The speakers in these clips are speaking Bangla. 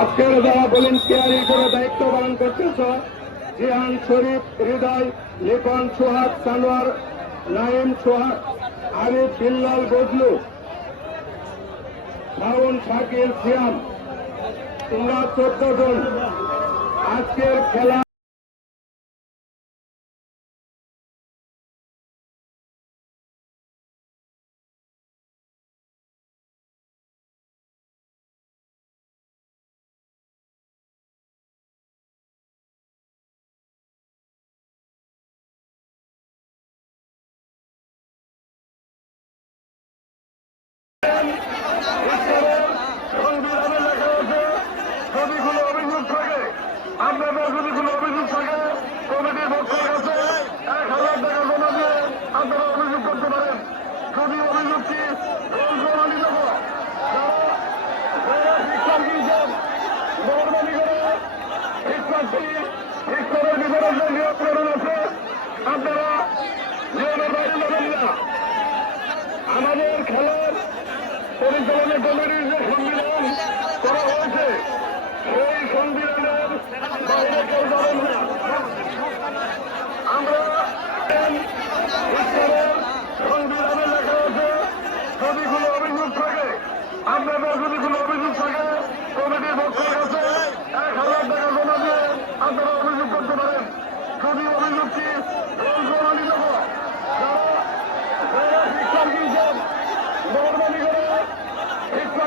আজকের যারা ভলেন্টিয়ারি করে দায়িত্ব পালন করতেছ জিহান শরীফ, হৃদয়, লিপন সোহাগ, সানোয়ার নাইম সোহাগ, আরিফ বিল্লাল বজলু শাওন শাকির সিয়াম, তোমরা চোদ্দ জন আজকের খেলা ভিতরে যে নিয়োগ প্রদান আছে। আপনারা নিয়মের আমাদের খেলার পরিচালনা কমিটির যে সংবিধান করা হয়েছে, সেই সংবিধানের বাইরে কেউ যাবেন না।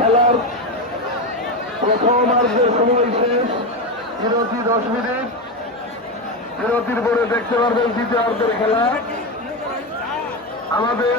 খেলার প্রথম প্রথমার্ধের সময় শেষ। বিরতি দশ মিনিট। বিরতির পরে দেখতে পারবেন দ্বিতীয়ার্ধের খেলা। আমাদের